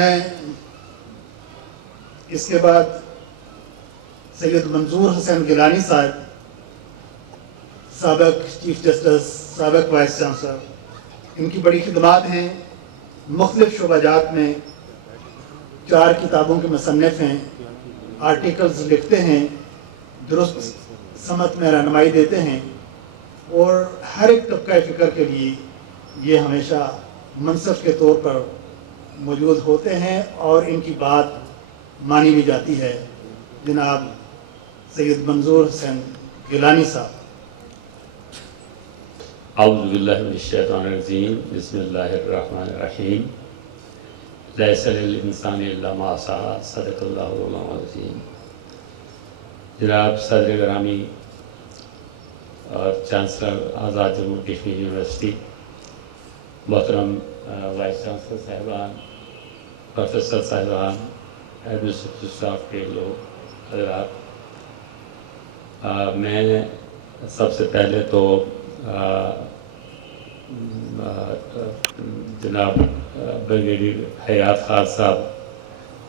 میں اس کے بعد سید منظور حسین گیلانی صاحب، سابق چیف جسٹس، سابق وائس چانسلر، ان کی بڑی خدمات ہیں، مختلف شعبہ جات میں 4 کتابوں کے مصنف ہیں، آرٹیکلز لکھتے ہیں، درست سمت میں رہنمائی دیتے ہیں اور ہر ایک طبقہ فکر کے لیے یہ ہمیشہ منصف کے طور پر موجود ہوتے ہیں اور ان کی بات مانی بھی جاتی ہے۔ جناب سید منظور حسین گیلانی صاحب۔ اعوذ باللہ من الشیطان الرجیم، بسم اللہ الرحمن الرحیم۔ لیس للانسان الا ما سعی، صدق اللہ العظیم۔ جناب صدر گرامی اور چانسلر آزاد جموں کشمیر یونیورسٹی، محترم وائس چانسلر صاحبان، پروفیسر صاحبان، ایڈمنسٹریٹو اسٹاف کے لوگ حضرات، میں سب سے پہلے تو جناب بریگیڈیئر حیات خان صاحب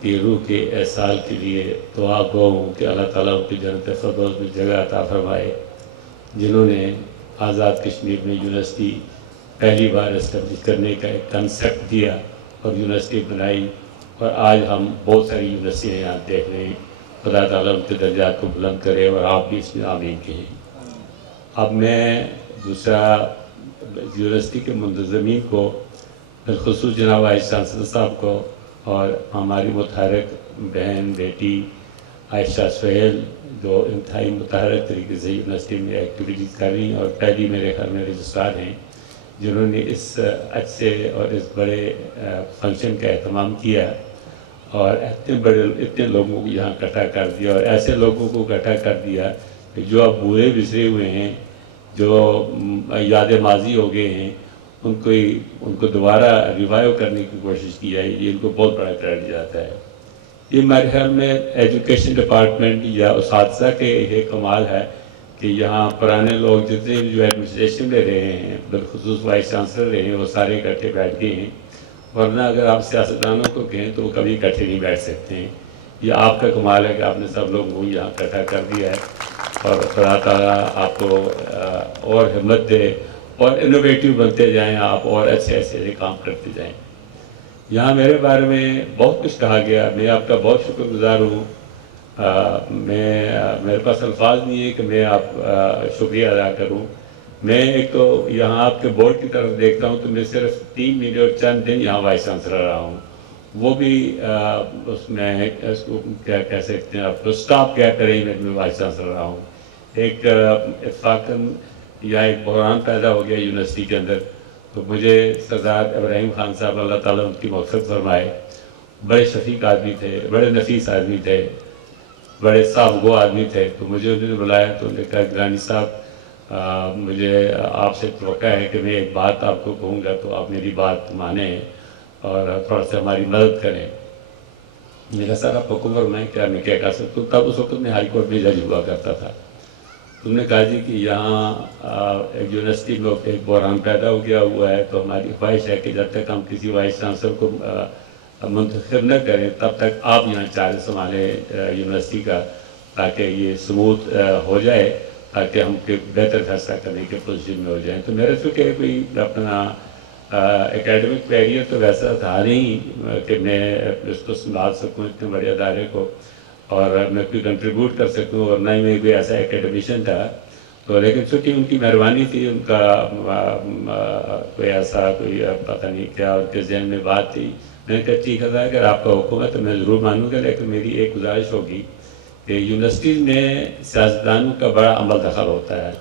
کی روح کے احسال کے لیے دعا گو ہوں کہ اللہ تعالیٰ ان کی جنت فردوس میں جگہ عطا فرمائے، جنہوں نے آزاد کشمیر میں یونیورسٹی پہلی بار اسٹیبلش کرنے کا ایک کنسیپٹ دیا اور یونیورسٹی بنائی، اور آج ہم بہت ساری یونیورسٹیاں یہاں دیکھ رہے ہیں۔ خدا تعالیٰ ان کے درجات کو بلند کرے اور آپ بھی اس میں آمین کہیں۔ اب میں دوسرا یونیورسٹی کے منتظمین کو، بالخصوص جناب وائس چانسلر صاحب کو اور ہماری متحرک بہن بیٹی عائشہ سہیل، جو انتہائی متحرک طریقے سے یونیورسٹی میں ایکٹیویٹیز کر رہی ہیں اور پہلی میرے خیال میں رجسٹرار ہیں، جنہوں نے اس اچھے اور اس بڑے فنکشن کا اہتمام کیا اور اتنے لوگوں کو یہاں اکٹھا کر دیا، اور ایسے لوگوں کو اکٹھا کر دیا کہ جو اب بوڑھے بسرے ہوئے ہیں، جو یاد ماضی ہو گئے ہیں، ان کو دوبارہ ریوائیو کرنے کی کوشش کی ہے۔ یہ ان کو بہت بڑا کریڈٹ جاتا ہے۔ یہ میرے خیال میں ایجوکیشن ڈپارٹمنٹ یا اساتذہ کے یہ کمال ہے کہ یہاں پرانے لوگ جتنے جو ایڈمنسٹریشن لے رہے ہیں، بالخصوص وائس چانسلر رہے ہیں، وہ سارے اکٹھے بیٹھ گئے ہیں، ورنہ اگر آپ سیاستدانوں کو کہیں تو وہ کبھی اکٹھے نہیں بیٹھ سکتے ہیں۔ یہ آپ کا کمال ہے کہ آپ نے سب لوگوں کو یہاں اکٹھا کر دیا ہے، اور خدا تعالیٰ آپ کو اور ہمت دے اور انوویٹیو بنتے جائیں آپ، اور اچھے ایسے کام کرتے جائیں۔ یہاں میرے بارے میں بہت کچھ کہا گیا، میں آپ کا بہت شکر گزار ہوں۔ میرے پاس الفاظ نہیں ہے کہ میں آپ شکریہ ادا کروں۔ میں ایک تو یہاں آپ کے بورڈ کی طرف دیکھتا ہوں تو میں صرف 3 مہینے اور چند دن یہاں وائس چانسلر رہا ہوں، وہ بھی اس میں اس کو کیا کہہ سکتے ہیں آپ کو اسٹاپ گیپ ارینجمنٹ میں وائس چانسلر رہا ہوں۔ ایک اتفاقاً یا ایک بحران پیدا ہو گیا یونیورسٹی کے اندر، تو مجھے سردار ابراہیم خان صاحب، اللہ تعالیٰ ان کی مغفرت فرمائے، بڑے شفیق آدمی تھے، بڑے نفیس آدمی تھے، بڑے صاف گو آدمی تھے، تو مجھے انہوں نے بلایا تو انہوں نے کہا گیلانی صاحب، مجھے آپ سے توقع ہے کہ میں ایک بات آپ کو کہوں گا تو آپ میری بات مانیں اور تھوڑا سا ہماری مدد کریں۔ میرا سارا حکم فرمائیں کیا میں کیا کر سکتا ہوں۔ تب اس وقت میں ہائی کورٹ میں جج ہوا کرتا تھا۔ انہوں نے کہا جی کہ یہاں ایک یونیورسٹی میں ایک بحران پیدا ہو گیا ہوا ہے، تو ہماری خواہش ہے کہ جب تک ہم کسی وائس چانسلر کو منتخب نہ کریں تب تک آپ یہاں چارج سنبھالیں یونیورسٹی کا، تاکہ یہ سموتھ ہو جائے، تاکہ ہم بہتر فیصلہ کرنے کے پوزیشن میں ہو جائیں۔ تو میرے چونکہ کوئی اپنا اکیڈمک کیریئر تو ویسا تھا نہیں کہ میں اس کو سنبھال سکوں اتنے بڑے ادارے کو، اور میں کوئی کنٹریبیوٹ کر سکوں، اور نہ ہی میں کوئی ایسا اکیڈمیشین تھا، تو لیکن چونکہ ان کی مہربانی تھی، ان کا کوئی ایسا کوئی پتہ نہیں کیا ان کے ذہن میں بات تھی، میں نے کہا ٹھیک ہے اگر آپ کا حکم ہے تو میں ضرور مانوں گا، لیکن میری ایک گزارش ہوگی کہ یونیورسٹیز میں سیاستدانوں کا بڑا عمل دخل ہوتا ہے،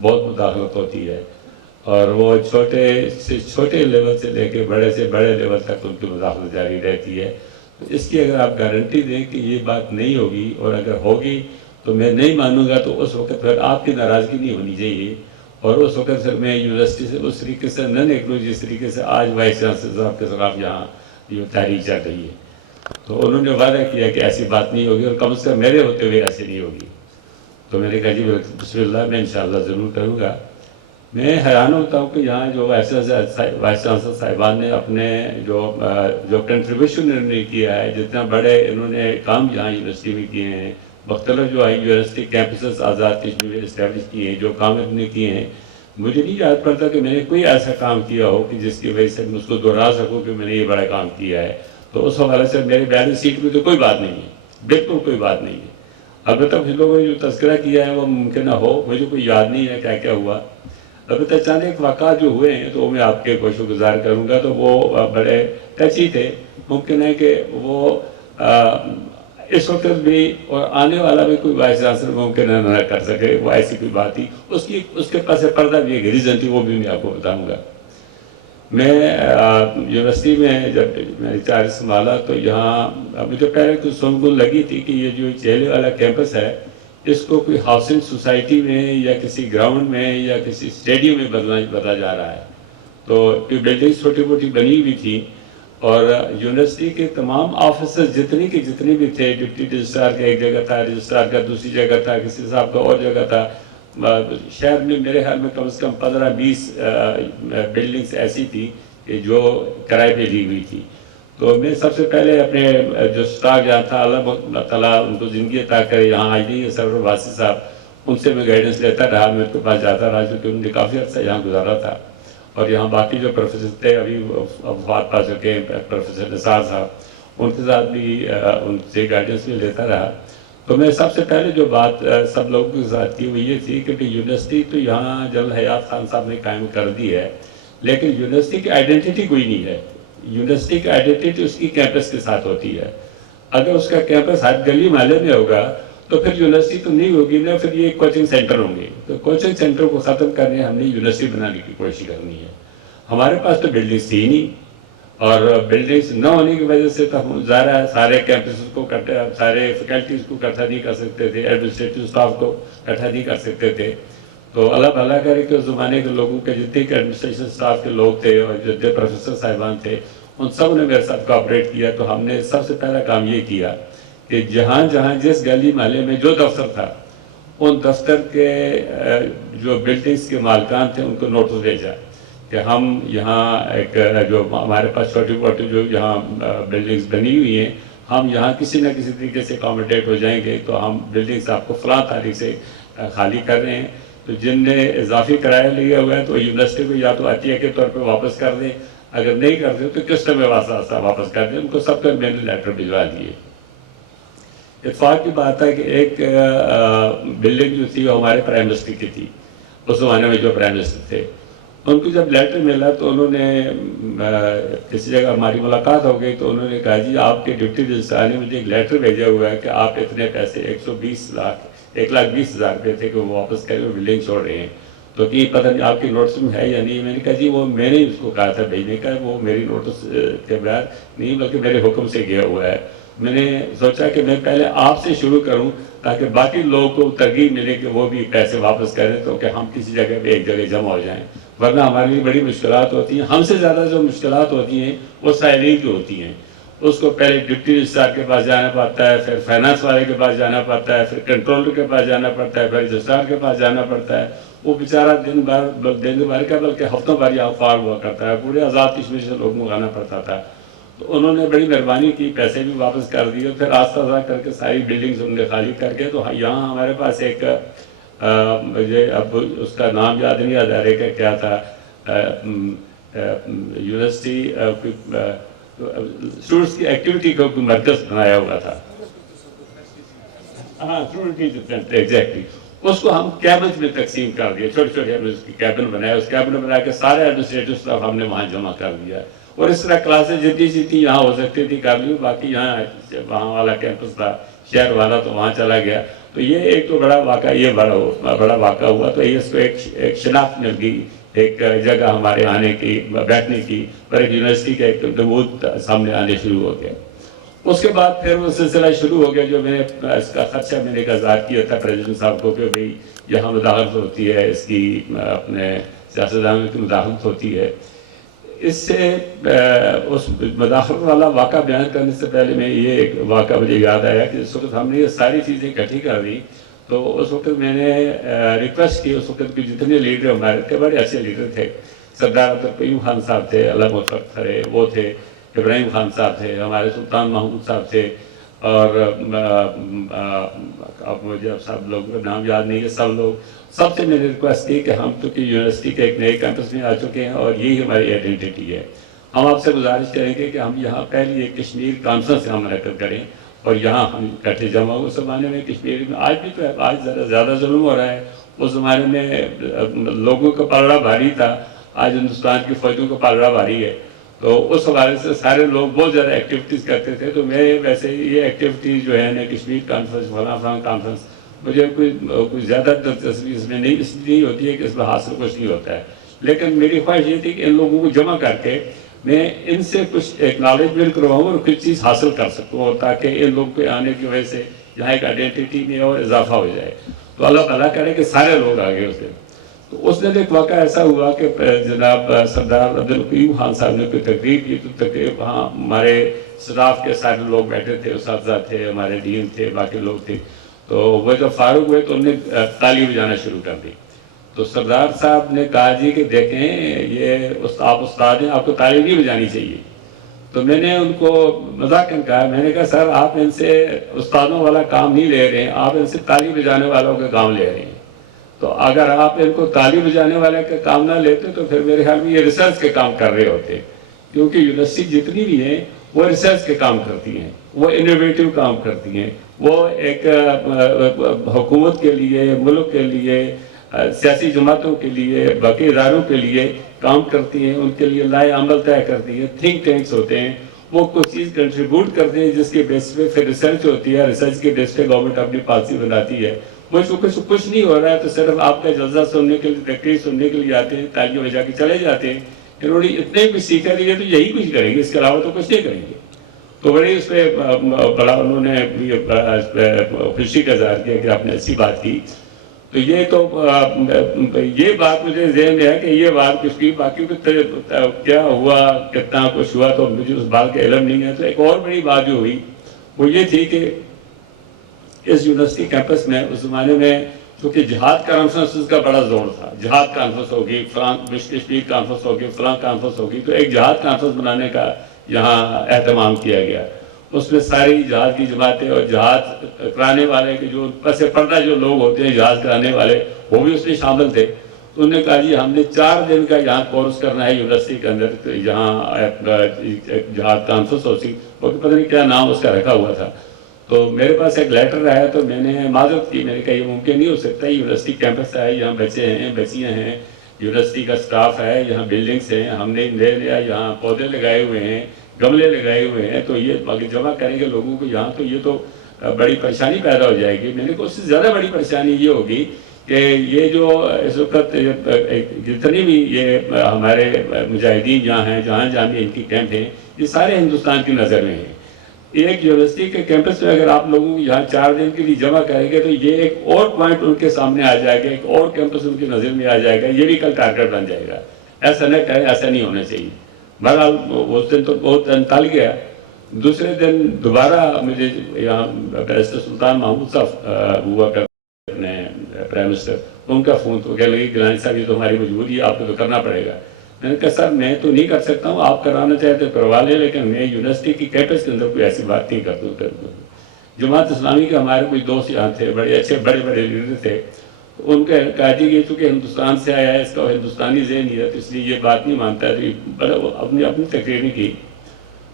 بہت مداخلت ہوتی ہے، اور وہ چھوٹے سے چھوٹے لیول سے لے کے بڑے سے بڑے لیول تک ان کی مداخلت جاری رہتی ہے۔ تو اس کی اگر آپ گارنٹی دیں کہ یہ بات نہیں ہوگی، اور اگر ہوگی تو میں نہیں مانوں گا، تو اس وقت پھر آپ کی ناراضگی نہیں ہونی چاہیے، اور اس وقت پھر میں یونیورسٹی سے اس طریقے سے نہ نکلوں جس طریقے سے آج وائس چانسلر صاحب کے خلاف یہاں یہ تحریک چل رہی ہے۔ تو انہوں نے وعدہ کیا کہ ایسی بات نہیں ہوگی، اور کم سے کم میرے ہوتے ہوئے ایسی نہیں ہوگی۔ تو میں نے کہا جی بسم اللہ، میں انشاءاللہ ضرور کروں گا۔ میں حیران ہوتا ہوں کہ یہاں جو وائس چانسلر صاحبان نے اپنے جو کنٹریبیوشن انہوں نے کیا ہے، جتنا بڑے انہوں نے کام یہاں یونیورسٹی میں کیے ہیں، مختلف جو ہے یونیورسٹی کیمپسز آزاد کشمیر میں اسٹیبلش کیے ہیں، جو کام انہوں نے کیے ہیں، مجھے نہیں یاد پڑتا کہ میں نے کوئی ایسا کام کیا ہو کہ جس کی وجہ سے میں اس کو دہرا سکوں کہ میں نے یہ بڑا کام کیا ہے. تو اس حوالے سے میرے بیلنس شیٹ میں تو کوئی بات نہیں ہے، بالکل کوئی بات نہیں ہے. البتہ کچھ لوگوں نے جو تذکرہ کیا ہے وہ ممکن نہ ہو، مجھے کوئی یاد نہیں ہے کیا کیا ہوا. البتہ چند ایک واقعات جو ہوئے ہیں تو میں آپ کے گوش گزار کروں گا، تو وہ بڑے ٹچی تھے. ممکن ہے کہ وہ اس وقت بھی اور آنے والا بھی کوئی وائس چانسلر ممکن ہے نہ کر سکے، وہ ایسی کوئی بات تھی. اس کے پاس پردہ بھی ایک ریزن تھی، وہ بھی میں آپ کو بتاؤں گا. میں یونیورسٹی میں جب میں نے چارج سنبھالا تو یہاں مجھے پہلے کچھ سنگن لگی تھی کہ یہ جو چہلے والا کیمپس ہے، اس کو کوئی ہاؤسنگ سوسائٹی میں یا کسی گراؤنڈ میں یا کسی اسٹیڈیم میں بدلا جا رہا ہے. تو بلڈنگ چھوٹی موٹی بنی ہوئی تھی، اور یونیورسٹی کے تمام آفیسر جتنے بھی تھے، ڈپٹی رجسٹرار کا ایک جگہ تھا، رجسٹرار کا دوسری جگہ تھا، کسی صاحب کا اور جگہ تھا. شہر میں میرے خیال میں کم سے کم 15-20 بلڈنگس ایسی تھی کہ جو کرائے پہ لی ہوئی تھی. تو میں سب سے پہلے اپنے جو سٹاف یہاں تھا، اللہ تعالیٰ ان کو زندگی عطا کرے، یہاں آج نہیں ہے سرور واسی صاحب، ان سے میں گائیڈنس لیتا رہا، میرے کے پاس جاتا رہا، کیونکہ انہوں نے کافی عرصہ یہاں گزارا تھا. اور یہاں باقی جو پروفیسر تھے ابھی وفات پا چکے ہیں، پروفیسر نثار صاحب، ان کے ساتھ بھی ان سے گائیڈنس میں لیتا رہا. تو میں سب سے پہلے جو بات سب لوگوں کے ساتھ کی وہ یہ تھی کہ یونیورسٹی تو یہاں جنرل حیات خان صاحب نے قائم کر دی ہے، لیکن یونیورسٹی کی آئیڈینٹی کوئی نہیں ہے. یونیورسٹی کی آئیڈینٹی اس کی کیمپس کے ساتھ ہوتی ہے. اگر اس کا کیمپس ہر گلی محلے میں ہوگا تو پھر یونیورسٹی تو نہیں ہوگی نا، پھر یہ کوچنگ سینٹر ہوں گے. تو کوچنگ سینٹر کو ختم کرنے ہم نے یونیورسٹی بنانے کی کوشش کرنی ہے. ہمارے پاس تو بلڈنگس تھی نہیں، اور بلڈنگس نہ ہونے کی وجہ سے تو ہم ظاہر ہے سارے کیمپسز کو سارے فیکلٹیز کو اکٹھا نہیں کر سکتے تھے، ایڈمنسٹریٹو اسٹاف کو اکٹھا نہیں کر سکتے تھے. تو اللہ بھلا کرے کہ اس زمانے کے لوگوں کے جتنے کہ ایڈمنسٹریشن اسٹاف کے لوگ تھے اور جتنے پروفیسر صاحبان تھے، ان سب نے میرے ساتھ کوآپریٹ کیا. تو ہم نے سب سے پہلا کام یہ کیا کہ جہاں جس گلی محلے میں جو دفتر تھا، ان دفتر کے جو بلڈنگس کے مالکان تھے ان کو نوٹس بھیجا کہ ہم یہاں ایک جو ہمارے پاس چھوٹی موٹی جو یہاں بلڈنگس بنی ہوئی ہیں، ہم یہاں کسی نہ کسی طریقے سے اکاموڈیٹ ہو جائیں گے. تو ہم بلڈنگس آپ کو فلاں تاریخ سے خالی کر رہے ہیں. تو جن نے اضافی کرایہ لیا ہوا ہے تو یونیورسٹی کو یا تو عطیہ کے طور پہ واپس کر دیں، اگر نہیں کرتے تو قسط میں واپس کر دیں. ان کو سب کا میں نے لیٹر بھجوا دیے. اتفاق کی بات ہے کہ ایک بلڈنگ جو تھی وہ ہمارے پرائم منسٹر کی تھی، اس زمانے میں جو پرائم منسٹر تھے. ان کو جب لیٹر ملا تو انہوں نے کسی جگہ ہماری ملاقات ہو گئی تو انہوں نے کہا جی آپ کے ڈپٹی رجسٹرار نے مجھے ایک لیٹر بھیجا ہوا ہے کہ آپ اتنے پیسے 1,20,000 روپے تھے کہ وہ واپس کریں، وہ بلڈنگ چھوڑ رہے ہیں. تو کہ پتہ نہیں آپ کی نوٹس میں ہے یا نہیں. میں نے کہا جی وہ میں نے اس کو کہا تھا بھیجنے کا، وہ میری نوٹس کے بعد نہیں بلکہ میرے حکم سے گیا ہوا ہے. میں نے سوچا کہ میں پہلے آپ سے شروع کروں تاکہ باقی لوگوں کو ترغیب ملے کہ وہ بھی پیسے واپس کریں، تو کہ ہم کسی جگہ پہ ایک جگہ جمع ہو جائیں. ورنہ ہمارے لیے بڑی مشکلات ہوتی ہیں. ہم سے زیادہ جو مشکلات ہوتی ہیں وہ سائلین کی ہوتی ہیں. اس کو پہلے ڈپٹی رجسٹرار کے پاس جانا پڑتا ہے، پھر فائنانس والے کے پاس جانا پڑتا ہے، پھر کنٹرولر کے پاس جانا پڑتا ہے، پھر رجسٹرار کے پاس جانا پڑتا ہے. وہ بیچارہ دن بھر کا بلکہ ہفتوں بھر یہاں فارغ ہوا کرتا ہے. پورے آزاد کشمیر سے لوگ منگانا پڑتا تھا. تو انہوں نے بڑی مہربانی کی، پیسے بھی واپس کر دیے. پھر آستہ آستہ کر کے ساری بلڈنگز انہوں نے خالی کر کے، تو یہاں ہمارے پاس ایک مجھے اب اس کا نام یاد نہیں آ رہا کہ کیا تھا، یونیورسٹی اسٹوڈنٹس کی ایکٹیویٹی کا کوئی مرکز بنایا ہوا تھا. ہاں ایگزیکٹلی. اس کو ہم کیبنز میں تقسیم کر دیا، چھوٹے چھوٹے کیبن بنایا. اس کیبن بنا کے سارے ایڈمنسٹریٹو اسٹاف ہم نے وہاں جمع کر دیا. اور اس طرح کلاسیں جتنی سی تھی یہاں ہو سکتی تھی کر لی، باقی یہاں وہاں والا کیمپس تھا شہر والا تو وہاں چلا گیا. تو یہ ایک تو بڑا واقعہ، یہ بڑا واقعہ ہوا. تو اس کو ایک شناخت مل گئی، ایک جگہ ہمارے آنے کی، بیٹھنے کی، اور ایک یونیورسٹی کا ایک نمود سامنے آنے شروع ہو گیا. اس کے بعد پھر وہ سلسلہ شروع ہو گیا جو میں نے اس کا خدشہ میں نے اظہار کیا تھا پریزیڈنٹ صاحب کو کہ بھئی یہاں مداخلت ہوتی ہے، اس کی اپنے سیاستدانوں کی مداخلت ہوتی ہے. اس سے اس مداخلت والا واقعہ بیان کرنے سے پہلے میں یہ ایک واقعہ مجھے یاد آیا کہ اس وقت ہم نے یہ ساری چیزیں اکٹھی کر دی تو اس وقت میں نے ریکویسٹ کی، اس وقت کے جتنے لیڈر ہمارے تھے بڑے اچھے لیڈر تھے، سردار عبدالقیوم خان صاحب تھے، علم مشفق تھے، وہ تھے، ابراہیم خان صاحب تھے، ہمارے سلطان محمود صاحب تھے، اور اب مجھے اب سب لوگ نام یاد نہیں ہے، سب سے میں نے ریکویسٹ کی کہ ہم تو کہ یونیورسٹی کے ایک نئے کیمپس میں آ چکے ہیں اور یہی ہماری آئیڈینٹی ہے، ہم آپ سے گزارش کریں گے کہ ہم یہاں پہلی ایک کشمیر کانفرنس ہم منعقد کریں اور یہاں ہم اکٹھے جمع ہو۔ اس زمانے میں کشمیر میں آج بھی تو آج زیادہ ظلم ہو رہا ہے، اس زمانے میں لوگوں کا پلڑا بھاری تھا، آج ہندوستان کی فوجوں کا پلڑا بھاری ہے، تو اس حوالے سے سارے لوگ بہت زیادہ ایکٹیویٹیز کرتے تھے۔ تو میں ویسے یہ ایکٹیویٹیز جو ہے نا کشمیر کانفرنس فلاں کانفرنس، مجھے کوئی زیادہ دلچسپی اس میں نہیں ہوتی ہے کہ اس میں حاصل کچھ نہیں ہوتا ہے، لیکن میری خواہش یہ تھی کہ ان لوگوں کو جمع کر کے میں ان سے کچھ ایکنالجمنٹ کرواؤں اور کچھ چیز حاصل کر سکوں، اور تاکہ ان لوگوں کے آنے کی وجہ سے یہاں ایک آئیڈینٹی میں اور اضافہ ہو جائے، تو اللہ تعالیٰ کرے کہ سارے لوگ آگے اس دن۔ تو اس دن ایک واقعہ ایسا ہوا کہ جناب سردار عبدالقیوم خان صاحب نے کوئی تقریب کی، تو تقریب وہاں ہمارے اسٹاف کے سارے لوگ بیٹھے تھے، اساتذہ تھے، ہمارے ڈین تھے، باقی لوگ تھے، تو وہ جب فارغ ہوئے تو انہوں نے تالی بجانا شروع کر دی۔ تو سردار صاحب نے کہا جی کہ دیکھیں یہ آپ استاد ہیں، آپ کو تالی نہیں بجانی چاہیے۔ تو میں نے ان کو مذاقاً کہا، میں نے کہا سر آپ ان سے استادوں والا کام نہیں لے رہے ہیں، آپ ان سے تالی بجانے والوں کا کام لے رہے ہیں، تو اگر آپ ان کو تالی بجانے والے کا کام نہ لیتے تو پھر میرے خیال میں یہ ریسرچ کے کام کر رہے ہوتے، کیونکہ یونیورسٹی جتنی بھی ہیں وہ ریسرچ کے کام کرتی ہیں، وہ انوویٹو کام کرتی ہیں، وہ ایک حکومت کے لیے، ملک کے لیے، سیاسی جماعتوں کے لیے، باقی اداروں کے لیے کام کرتی ہیں، ان کے لیے لائے عمل طے کرتی ہیں، تھنک ٹینکس ہوتے ہیں، وہ کچھ چیز کنٹریبیوٹ کرتے ہیں جس کے بیس پہ پھر ریسرچ ہوتی ہے، ریسرچ کے بیس پہ گورنمنٹ اپنی پالیسی بناتی ہے۔ وہ کچھ نہیں ہو رہا ہے تو صرف آپ کا جلسہ سننے کے لیے، تقریر سننے کے لیے آتے ہیں، تالیاں بجا کے چلے جاتے ہیں، انہوں نے اتنے کچھ سیکھا نہیں ہے تو یہی کچھ کریں گے، اس کے علاوہ تو کچھ نہیں کریں گے۔ تو بڑے اس پہ بڑا انہوں نے خوشی کا اظہار کیا کہ آپ نے اچھی بات کی۔ تو یہ بات مجھے ذہن میں ہے کہ یہ بات کچھ کی، باقی کیا ہوا، کتنا کچھ ہوا تو مجھے اس بات کا علم نہیں ہے۔ تو ایک اور بڑی بات جو ہوئی وہ یہ تھی کہ اس یونیورسٹی کیمپس میں اس زمانے میں چونکہ جہاد کانفرنس کا بڑا زور تھا، جہاد کانفرنس ہوگی، فلاں کشمیر کانفرنس ہوگی، فلاں کانفرنس ہوگی، تو ایک جہاد کانفرنس بنانے کا یہاں اہتمام کیا گیا۔ اس میں ساری جہاد کی جماعتیں اور جہاد کرانے والے کے جو پس پردہ جو لوگ ہوتے ہیں جہاد کرانے والے، وہ بھی اس میں شامل تھے۔ تو انہوں نے کہا جی ہم نے 4 دن کا یہاں کورس کرنا ہے یونیورسٹی کے اندر، یہاں جہاد کانفرنس ہوتی، وہ پتہ نہیں کیا نام اس کا رکھا ہوا تھا۔ تو میرے پاس ایک لیٹر آیا تو میں نے معذرت کی، میں نے کہا یہ ممکن نہیں ہو سکتا، یونیورسٹی کیمپس ہے، یہاں بچے ہیں، بچیاں ہیں، یونیورسٹی کا سٹاف ہے، یہاں بلڈنگز ہیں، ہم نے لے لیا، یہاں پودے لگائے ہوئے ہیں، گملے لگائے ہوئے ہیں، تو یہ اگر جمع کریں گے لوگوں کو یہاں تو یہ تو بڑی پریشانی پیدا ہو جائے گی۔ میں نے کہا اس سے زیادہ بڑی پریشانی یہ ہوگی کہ یہ جو اس وقت جتنی بھی یہ ہمارے مجاہدین یہاں ہیں، جہاں جہاں ان کی کیمپ ہیں، یہ سارے ہندوستان کی نظر میں ہیں۔ ایک یونیورسٹی کے کیمپس میں اگر آپ لوگوں کو یہاں 4 دن کے لیے جمع کریں گے تو یہ ایک اور پوائنٹ ان کے سامنے آ جائے گا، ایک اور کیمپس ان کی نظر میں آ جائے گا، یہ بھی کل ٹارگٹ بن جائے گا۔ ایسا نہ کریں، ایسا نہیں ہونا چاہیے۔ بہرحال اس دن تو بہت ٹل گیا۔ دوسرے دن دوبارہ مجھے یہاں بیرسٹر سلطان محمود صاحب ہوا کرتے اپنے پرائم منسٹر، ان کا فون تو کہنے لگے گیلانی صاحب یہ تو ہماری مجبوری ہے، آپ کو تو کرنا پڑے گا۔ میں نے کہا سر میں تو نہیں کر سکتا ہوں، آپ کرانا چاہتے کروا لیں، لیکن میں یونیورسٹی کی کیمپس کے اندر کوئی ایسی بات نہیں کرتا ہوں۔ جماعت اسلامی کے ہمارے کوئی دوست یہاں تھے، بڑے اچھے بڑے بڑے لیڈر تھے، ان کا کہا جی یہ چونکہ ہندوستان سے آیا ہے، اس کا ہندوستانی ذہن ہے تو اس لیے یہ بات نہیں مانتا ہے، تو اپنی تقریر کی۔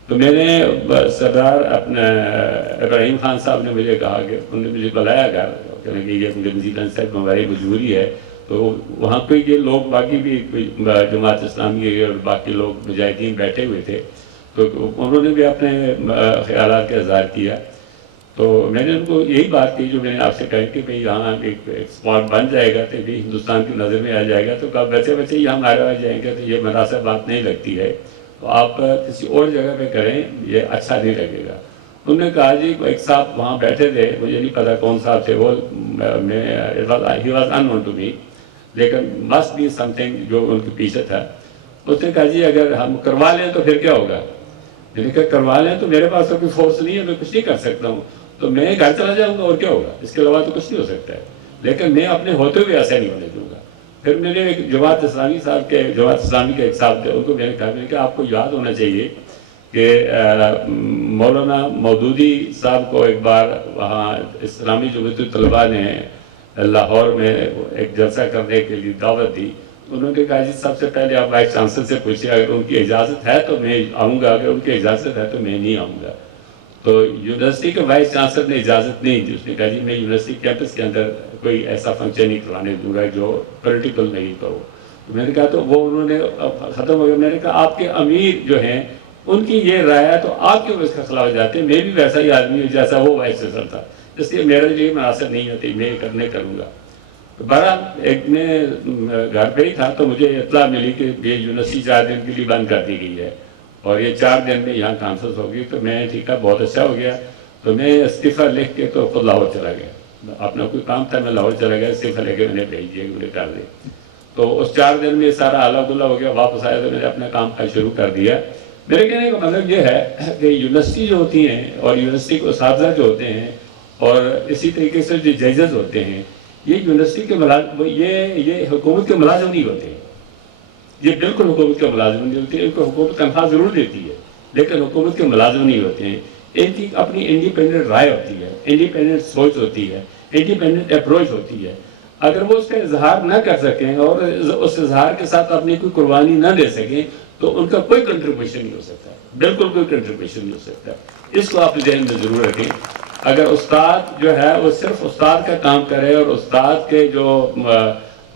تو میں نے سردار اپنا ابراہیم خان صاحب نے مجھے کہا کہ انہوں نے مجھے بلایا گھر، کہنے کہ یہ مجھے مزید صاحب ہماری مجبوری ہے، تو وہاں کوئی یہ لوگ باقی بھی کوئی جماعت اسلامی اور باقی لوگ مجاہدین بیٹھے ہوئے تھے، تو انہوں نے بھی اپنے خیالات کا اظہار کیا۔ تو میں نے ان کو یہی بات کی جو میں نے آپ سے کہی کہ بھئی یہاں ایک اسپاٹ بن جائے گا تو بھی ہندوستان کی نظر میں آ جائے گا، تو کہا بچے یہاں ہمارے آ جائیں گے تو یہ مناسب بات نہیں لگتی ہے، تو آپ کسی اور جگہ پہ کریں، یہ اچھا نہیں لگے گا۔ انہوں نے کہا جی ایک صاحب وہاں بیٹھے تھے، مجھے نہیں پتا کون صاحب تھے وہ، he was unknown to me، لیکن must be something جو ان کے پیچھے تھا۔ اس نے کہا جی اگر ہم کروا لیں تو پھر کیا ہوگا؟ میں نے کہا کروا لیں تو میرے پاس تو کوئی فورس نہیں ہے، میں کچھ نہیں کر سکتا ہوں۔ تو میں گھر چلا جاؤں گا اور کیا ہوگا، اس کے علاوہ تو کچھ نہیں ہو سکتا ہے، لیکن میں اپنے ہوتے ہوئے ایسا نہیں ہونے دوں گا۔ پھر میں نے ایک جماعت اسلامی کے ایک صاحب تھے، ان کو میں نے کہا آپ کو یاد ہونا چاہیے کہ مولانا مودودی صاحب کو ایک بار وہاں اسلامی جمعیت الطلباء نے لاہور میں ایک جلسہ کرنے کے لیے دعوت دی۔ انہوں نے کہا جی سب سے پہلے آپ وائس چانسلر سے پوچھیں، اگر ان کی اجازت ہے تو میں آؤں گا، اگر ان کی اجازت ہے تو میں نہیں آؤں گا۔ تو یونیورسٹی کے وائس چانسلر نے اجازت نہیں دی، اس نے کہا جی میں یونیورسٹی کیمپس کے اندر کوئی ایسا فنکشن نہیں کروانے دوں گا جو پولیٹیکل نہیں کرو۔ میں نے کہا تو وہ انہوں نے ختم ہو گیا۔ میں نے کہا آپ کے امیر جو ہیں ان کی یہ رائے ہے تو آپ کیوں اس کے خلاف جاتے ہیں؟ میں بھی ویسا ہی آدمی ہوں جیسا وہ وائس چانسلر تھا، اس لیے میرے لیے مناسب نہیں ہوتی، میں یہ کروں گا۔ بہرحال ایک میں گھر پہ ہی تھا تو مجھے اطلاع ملی کہ یہ یونیورسٹی 4 دن کے لیے بند کر دی گئی ہے اور یہ 4 دن میں یہاں کانفرنس ہوگی۔ تو میں ٹھیک ہے، بہت اچھا ہو گیا۔ تو میں استعفیٰ لکھ کے تو خود لاہور چلا گیا، اپنا کوئی کام تھا، میں لاہور چلا گیا، استعفیٰ لے کے میں نے بھیج دیا کہ مجھے کر دے۔ تو اس 4 دن میں سارا آلہ گلہ ہو گیا، واپس آیا تو میں نے اپنا کام شروع کر دیا۔ میرے کہنے کا مطلب یہ ہے کہ یونیورسٹی جو ہوتی ہیں اور یونیورسٹی کے اساتذہ جو ہوتے ہیں اور اسی طریقے سے جو ججز ہوتے ہیں، یہ یونیورسٹی کے یہ حکومت کے ملازم نہیں ہوتے ہیں، یہ بالکل حکومت کے ملازم نہیں ہوتے ہیں۔ ان کو حکومت تنخواہ ضرور دیتی ہے لیکن حکومت کے ملازم نہیں ہوتے ہیں۔ ان کی اپنی انڈیپینڈنٹ رائے ہوتی ہے، انڈیپینڈنٹ سوچ ہوتی ہے، انڈیپینڈنٹ اپروچ ہوتی ہے۔ اگر وہ اس کا اظہار نہ کر سکیں اور اس اظہار کے ساتھ اپنی کوئی قربانی نہ دے سکیں تو ان کا کوئی کنٹریبیوشن نہیں ہو سکتا، بالکل کوئی کنٹریبیوشن نہیں ہو سکتا۔ اس کو آپ ذہن میں ضرور رکھیں۔ اگر استاد جو ہے وہ صرف استاد کا کام کرے اور استاد کے جو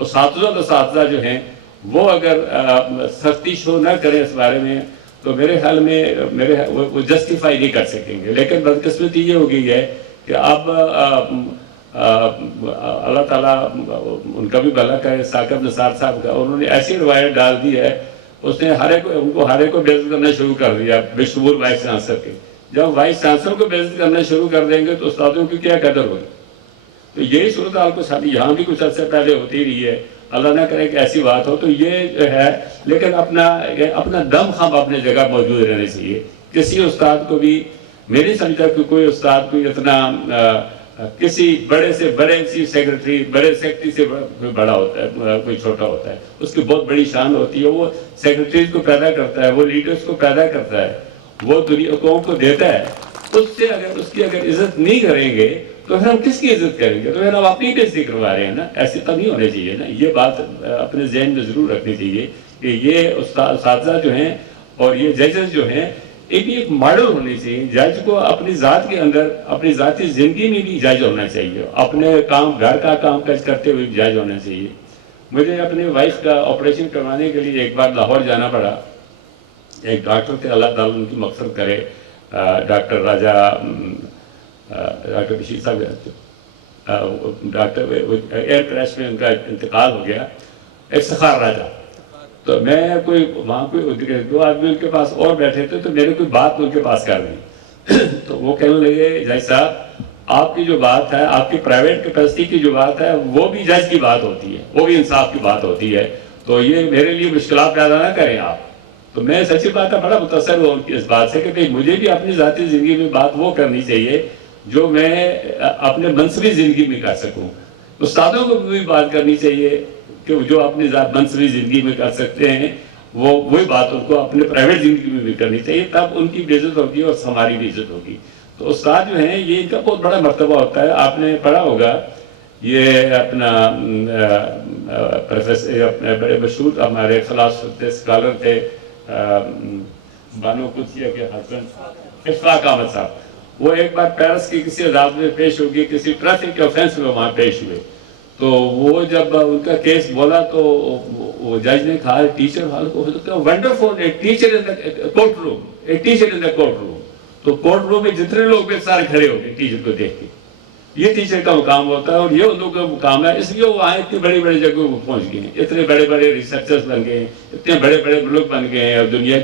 اساتذہ جو ہیں وہ اگر سختی شو نہ کرے اس بارے میں تو میرے خیال میں وہ جسٹیفائی نہیں کر سکیں گے۔ لیکن بدقسمتی یہ ہو گئی ہے کہ اب اللہ تعالیٰ ان کا بھی بھلا کرے، ثاقب نثار صاحب کا، انہوں نے ایسی روایت ڈال دی ہے، اس نے ان کو ہر ایک کو بے عزت کرنا شروع کر دیا، بشمول وائس چانسلر کے۔ جب وائس چانسلر کو بے عزت کرنا شروع کر دیں گے تو استادوں کی کیا قدر ہوگی؟ تو یہی صورتحال کو ساتھ یہاں بھی کچھ عرصے پہلے ہوتی رہی ہے، اللہ نہ کرے کہ ایسی بات ہو۔ تو یہ جو ہے، لیکن اپنا دم خم اپنے جگہ موجود رہنے چاہیے۔ کسی استاد کو بھی میں نہیں سمجھتا کہ کوئی استاد کوئی اتنا کسی بڑے سے بڑے چیف سیکرٹری، بڑے سیکرٹری سے بڑا ہوتا ہے، کوئی چھوٹا ہوتا ہے، اس کی بہت بڑی شان ہوتی ہے۔ وہ سیکرٹریز کو پیدا کرتا ہے، وہ لیڈرز کو پیدا کرتا ہے، وہ دنیا قوم کو دیتا ہے۔ اس کی اگر عزت نہیں کریں گے تو پھر ہم کس کی عزت کریں گے؟ تو پھر ہم اپنی بےعزتی کروا رہے ہیں نا، ایسی تو نہیں ہونے چاہیے نا۔ یہ بات اپنے ذہن میں ضرور رکھنی چاہیے کہ یہ اساتذہ جو ہیں اور یہ ججز جو ہیں ایک ماڈل ہونی چاہیے۔ جج کو اپنی ذات کے اندر، اپنی ذاتی زندگی میں بھی جج ہونا چاہیے، اپنے گھر کا کام کاج کرتے ہوئے بھی جج ہونا چاہیے۔ مجھے اپنی وائف کا آپریشن کروانے کے لیے ایک بار لاہور جانا پڑا۔ ایک ڈاکٹر تھے، اللہ تعالیٰ ان کی مغفرت کرے، ڈاکٹر بشیر صاحب، ڈاکٹر ایئر کریش میں ان کا انتقال ہو گیا، افتخار راجہ۔ تو میں وہاں کوئی 2 آدمی ان کے پاس اور بیٹھے تھے تو میرے کوئی بات ان کے پاس کر دی تو وہ کہنے لگے جج صاحب آپ کی جو بات ہے، آپ کی پرائیویٹ کیپیسٹی کی جو بات ہے وہ بھی جج کی بات ہوتی ہے، وہ بھی انصاف کی بات ہوتی ہے، تو یہ میرے لیے مشکلات پیدا نہ کریں آپ۔ تو میں سچی بات ہے بڑا متاثر ہوں اس بات سے کہ مجھے بھی اپنی ذاتی زندگی میں بات وہ کرنی چاہیے جو میں اپنے منصبی زندگی میں کر سکوں۔ استادوں کو بھی بات کرنی چاہیے کہ جو اپنی منصبی زندگی میں کر سکتے ہیں وہی بات ان کو اپنے پرائیویٹ زندگی میں بھی کرنی چاہیے، تب ان کی بھی عزت ہوگی اور ہماری بھی عزت ہوگی۔ تو استاد جو ہیں یہ ان کا بہت بڑا مرتبہ ہوتا ہے۔ آپ نے پڑھا ہوگا یہ اپنا پروفیسر اپنے بڑے مشہور ہمارے فلاسفہ اسکالر تھے، بانو قدسیہ کے ہسبینڈ اشفاق احمد صاحب، وہ ایک بار پیرس کی کسی عدالت میں پیش ہوگی، کسی ٹریفک کے آفینس میں وہاں پیش ہوئے، تو وہ جب ان کا کیس بولا تو وہ جج نے کہا ٹیچر والوں کو wonderful a teacher in the court room, a teacher in the court room. تو کورٹ روم میں جتنے لوگ بھی سارے کھڑے ہو گئے ٹیچر کو دیکھ کے۔ یہ ٹیچر کا مقام ہوتا ہے اور یہ ان لوگوں کا مقام ہے، اس لیے وہ وہاں اتنی بڑی بڑی جگہوں کو پہنچ گئے ہیں، اتنے بڑے بڑے ریسرچرز بن گئے ہیں، اتنے بڑے بڑے ملک بن گئے ہیں اور دنیا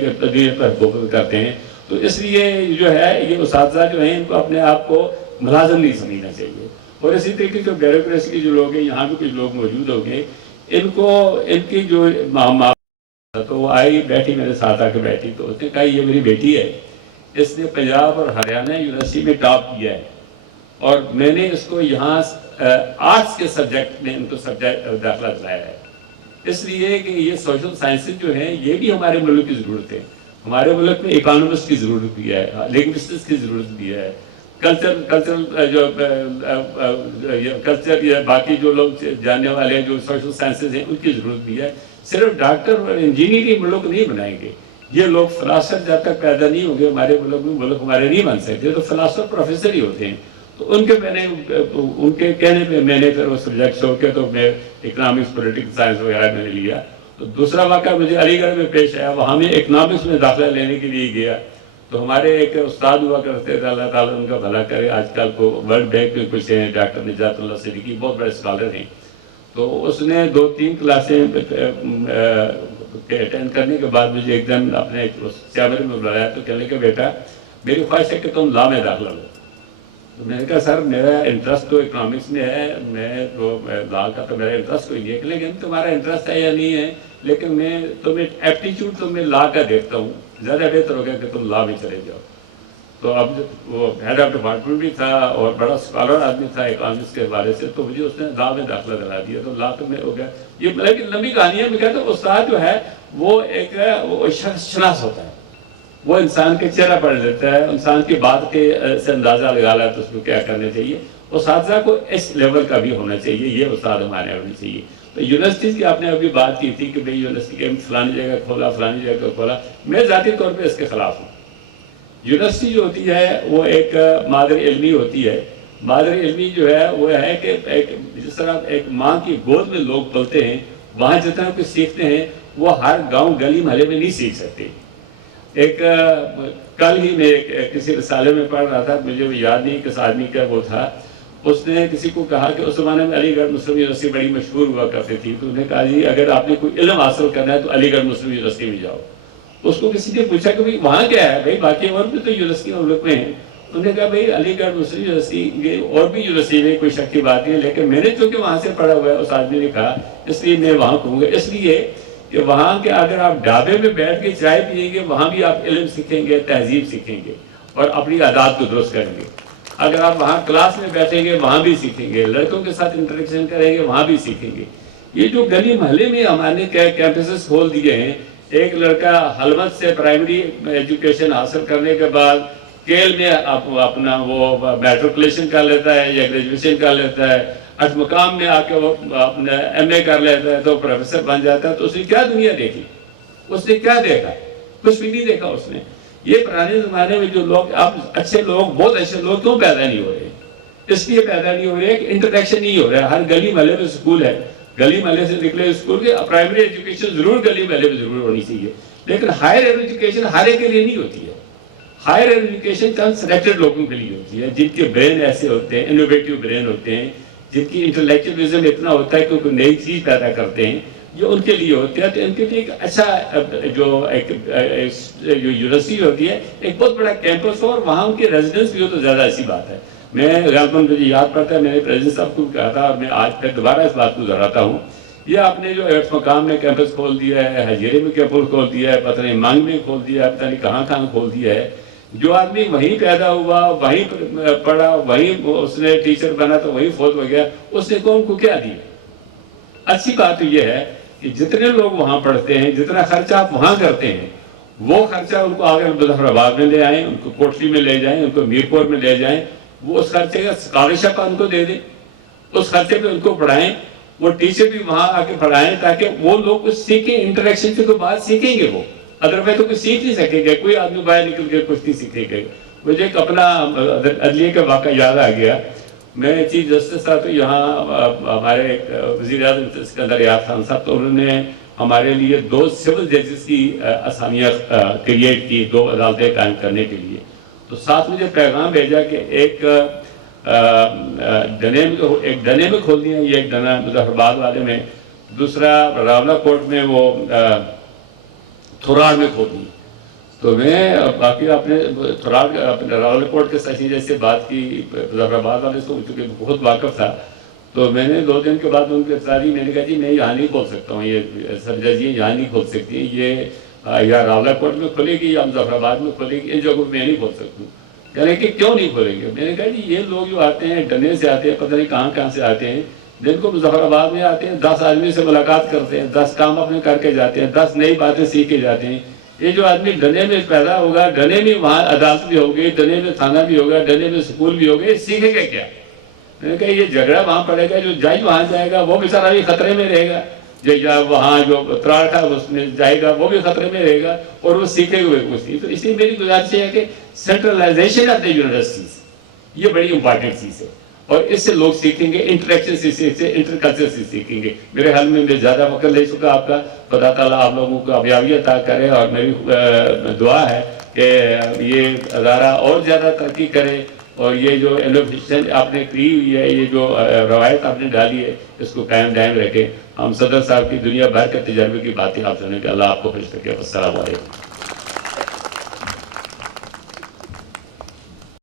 پر حکومت کرتے ہیں۔ تو اس لیے جو ہے یہ اساتذہ جو ہیں ان کو اپنے آپ کو ملازم نہیں سمجھنا چاہیے۔ اور اسی طریقے سے بیوروکریسی کے جو لوگ ہیں، یہاں بھی کچھ لوگ موجود ہوں گے، ان کی جو تو وہ آئی بیٹھی میرے ساتھ آ کے بیٹھی، تو اس نے کہا یہ میری بیٹی ہے، اس نے پنجاب اور ہریانہ یونیورسٹی میں ٹاپ کیا ہے، اور میں نے اس کو یہاں آرٹس کے سبجیکٹ میں ان کو سبجیکٹ داخلہ دلایا ہے، اس لیے کہ یہ سوشل سائنسز جو ہیں یہ بھی ہمارے ملک کی ضرورت ہے. ہمارے ملک میں اکانومسٹ کی ضرورت بھی ہے، لنگوسٹس کی ضرورت بھی ہے، کلچر یا باقی جو لوگ جاننے والے ہیں جو سوشل سائنسز ہیں ان کی ضرورت بھی ہے. صرف ڈاکٹر اور انجینئر ہی ملک نہیں بنائیں گے. یہ لوگ فلاسفر جب تک پیدا نہیں ہوں گے ہمارے ملک میں، ملک ہمارے نہیں بن سکتے. تو فلاسفر پروفیسر ہی ہوتے ہیں. تو ان کے کہنے پہ میں نے پھر وہ سبجیکٹ چھوڑ کے تو میں اکنامکس پولیٹیکل سائنس وغیرہ میں نے لیا. تو دوسرا واقعہ مجھے علی گڑھ میں پیش آیا، وہاں میں اکنامکس میں داخلہ لینے کے لیے گیا. تو ہمارے ایک استاد ہوا کرتے تھے، اللہ تعالیٰ ان کا بھلا کرے، آج کل کو ورلڈ بینک میں کچھ ہیں، ڈاکٹر نجات اللہ صدیقی، بہت بڑے اسکالر ہیں. تو اس نے 2-3 کلاسیں اٹینڈ کرنے کے بعد مجھے ایک دن اپنے چیمبر میں بلایا تو کہنے کہ بیٹا میری خواہش ہے کہ تم لا میں داخلہ لو. تو میں نے کہا سر میرا انٹرسٹ تو اکنامکس میں ہے، میں تو لا کا تو میرا انٹرسٹ کوئی نہیں ہے. لیکن تمہارا انٹرسٹ ہے یا نہیں ہے، لیکن میں تمہیں ایپٹیچیوڈ تو میں لا کا دیکھتا ہوں، زیادہ بہتر ہو گیا کہ تم لا میں چلے جاؤ. تو اب وہ ہیڈ آف ڈپارٹمنٹ بھی تھا اور بڑا اسکالر آدمی تھا اکنامکس کے بارے سے، تو مجھے اس نے لا میں داخلہ دلا دیا. تو لا تو میں ہو گیا. یہ لیکن لمبی کہانی ہے. میں کہتا ہوں استاد جو ہے وہ ایک شخص شناس ہوتا ہے، وہ انسان کے چہرہ پڑھ لیتا ہے، انسان کی بات کے سے اندازہ لگا لیتا ہے اس کو کیا کرنا چاہیے. اساتذہ کو اس لیول کا بھی ہونا چاہیے، یہ استاد ہمارے ہونے چاہیے. تو یونیورسٹیز کی آپ نے ابھی بات کی تھی کہ بھئی یونیورسٹی کے فلانی جگہ کھولا، فلانی جگہ کھولا. میں ذاتی طور پہ اس کے خلاف ہوں. یونیورسٹی جو ہوتی ہے وہ ایک مادر علمی ہوتی ہے. مادر علمی جو ہے وہ ہے کہ جس طرح ایک ماں کی گود میں لوگ پلتے ہیں، وہاں جتنا کچھ سیکھتے ہیں وہ ہر گاؤں گلی محلے میں نہیں سیکھ سکتے. ایک کل ہی میں کسی رسالے میں پڑھ رہا تھا، مجھے یاد نہیں کس آدمی کا وہ تھا، اس نے کسی کو کہا کہ اس زمانے میں علی گڑھ مسلم یونیورسٹی بڑی مشہور ہوا کرتی تھی. تو انہوں نے کہا جی اگر آپ نے کوئی علم حاصل کرنا ہے تو علی گڑھ مسلم یونیورسٹی میں جاؤ. اس کو کسی نے پوچھا کہ وہاں کیا ہے بھائی، باقی اور بھی تو یونیورسٹی ہم لوگ میں ہیں. انہوں نے کہا بھائی علی گڑھ مسلم یونیورسٹی اور بھی یونیورسٹی میں کوئی شک کی بات نہیں ہے، لیکن میں نے چونکہ وہاں سے پڑھا ہوا ہے، اس آدمی نے کہا اس لیے میں وہاں کہوں گا. اس لیے کہ وہاں کے اگر آپ ڈھابے میں بیٹھ کے چائے پیئیں گے وہاں بھی آپ علم سیکھیں گے، تہذیب سیکھیں گے اور اپنی عادات کو درست کریں گے. اگر آپ وہاں کلاس میں بیٹھیں گے وہاں بھی سیکھیں گے، لڑکوں کے ساتھ انٹریکشن کریں گے وہاں بھی سیکھیں گے. یہ جو گلی محلے میں ہمارے کیمپسز کھول دیے ہیں، ایک لڑکا حلمت سے پرائمری ایجوکیشن حاصل کرنے کے بعد کیل میں اپنا وہ میٹرکولیشن کر لیتا ہے یا گریجویشن کر لیتا ہے، مقام میں آ کے وہ اپنا ایم اے کر لیتا ہے تو پروفیسر بن جاتا ہے. تو اس نے کیا دنیا دیکھی؟ اس نے کیا دیکھا؟ کچھ بھی نہیں دیکھا اس نے. یہ پرانے زمانے میں جو لوگ اب اچھے لوگ، بہت اچھے لوگ کیوں پیدا نہیں ہو رہے؟ اس لیے پیدا نہیں ہو رہے کہ انٹریکشن نہیں ہو رہا. ہر گلی محلے میں اسکول ہے، گلی محلے سے نکلے اسکول کے پرائمری ایجوکیشن ضرور گلی محلے میں ضرور ہونی چاہیے، لیکن ہائر ایجوکیشن ہر ایک کے لیے نہیں ہوتی ہے. ہائر ایجوکیشن چند سلیکٹڈ لوگوں کے لیے ہوتی ہے، جن کے برین ایسے ہوتے ہیں، انوویٹیو برین ہوتے ہیں، جن کی انٹلیکچولیزم اتنا ہوتا ہے کہ کوئی نئی چیز پیدا کرتے ہیں، جو ان کے لیے ہوتے ہیں. تو ان کے لیے ایک اچھا جو یونیورسٹی ہوتی ہے ایک بہت بڑا کیمپس ہو اور وہاں ان کے ریزیڈنس بھی ہو تو زیادہ ایسی بات ہے. میں غالباً مجھے یاد پڑتا ہے میں نے پریزیڈنٹ صاحب کو کہا تھا اور میں آج پھر دوبارہ اس بات کو دہراتا ہوں، یہ آپ نے جو ایٹس مقام میں کیمپس کھول دیا ہے، ہجیرے میں کیمپس کھول دیا ہے، پتہ نہیں مانگ میں کھول دیا ہے، پتہ نہیں کہاں کہاں کھول دیا ہے. جو آدمی وہیں پیدا ہوا، وہیں پڑھا، وہیں اس نے ٹیچر بنا تو وہیں فوت ہو گیا، اس نے قوم کو کیا دیا؟ اچھی بات تو یہ ہے کہ جتنے لوگ وہاں پڑھتے ہیں، جتنا خرچہ آپ وہاں کرتے ہیں، وہ خرچہ ان کو آگے مظفر آباد میں لے آئیں، ان کو کوٹلی میں لے جائیں، ان کو میرپور میں لے جائیں، وہ اس خرچے کا اسکالرشپ ان کو دے دیں، اس خرچے پہ ان کو پڑھائیں. وہ ٹیچر بھی وہاں آ کے پڑھائیں تاکہ وہ لوگ کچھ سیکھیں، انٹریکشن سے کوئی بات سیکھیں گے. وہ ادروائز تو کچھ سیکھ نہیں سکیں گے. کوئی آدمی باہر نکل کے کچھ نہیں سیکھے گا. مجھے ایک اپنا عدلیہ کا واقعہ یاد آ گیا. میں چیف جسٹس تھا تو یہاں ہمارے وزیر اعظم سکندر یار خان صاحب، تو انہوں نے ہمارے لیے 2 سول ججز کی اسامیاں کریٹ کی، 2 عدالتیں قائم کرنے کے لیے. تو ساتھ مجھے پیغام بھیجا کہ ایک ڈنے میں کھول دیا، یہ ایک ڈنا مظفر آباد والے میں، دوسرا راولہ کوٹ میں وہ تھوراڑ میں کھول دی. تو میں باقی اپنے تھوراڑ اپنے راولہ کوٹ کے سچی جیسے بات کی مظفر آباد والے سے، چونکہ بہت واقف تھا. تو میں نے 2 دن کے بعد ان کی اطلاع دی. میں نے کہا جی میں یہاں نہیں کھول سکتا ہوں، یہ سب ججیاں یہاں نہیں کھول سکتی، یہ یا راولہ کوٹ میں کھلے گی یا مظفر آباد میں کھلے گی، ان جگہوں میں نہیں کھول سکتا ہوں. کہہ رہے کہ کیوں نہیں کھولیں گے؟ میں نے کہا جی یہ لوگ جو آتے ہیں ڈنے سے آتے ہیں، پتہ نہیں کہاں سے آتے ہیں، جن کو مظفر آباد میں آتے ہیں 10 آدمی سے ملاقات کرتے ہیں، 10 کام اپنے کر کے جاتے ہیں، 10 نئی باتیں سیکھ کے جاتے ہیں. یہ جو آدمی ڈنے میں پیدا ہوگا، ڈنے میں وہاں عدالت بھی ہوگی، ڈنے میں تھانہ بھی ہوگا، ڈنے میں سکول بھی ہوگا، یہ سیکھے گا کیا؟ میں نے کہا یہ جھگڑا وہاں پڑے گا، جو جج وہاں جائے گا وہ بیچارہ بھی خطرے میں رہے گا، وہاں جو تراڑ کا اس میں جائے گا وہ بھی خطرے میں رہے گا، اور وہ سیکھے ہوئے کچھ نہیں. تو اس لیے میری گزارش ہے کہ سینٹرلائزیشن آف دا یونیورسٹیز یہ بڑی امپارٹنٹ چیز ہے، اور اس سے لوگ سیکھیں گے، انٹریکشن سے انٹر کلچر سے سیکھیں گے. میرے حال میں زیادہ وقت لے چکا آپ کا، خدا تعالیٰ آپ لوگوں کو کامیابی عطا کرے، اور میری دعا ہے کہ یہ ادارہ اور زیادہ ترقی کرے، اور یہ جو انوویشن آپ نے کی ہوئی ہے، یہ جو روایت آپ نے ڈالی ہے، اس کو قائم دائم رکھیں. ہم صدر صاحب کی دنیا بھر کے تجربے کی باتیں آپ سنیں گے. اللہ آپ کو خوش رکھے. السلام علیکم.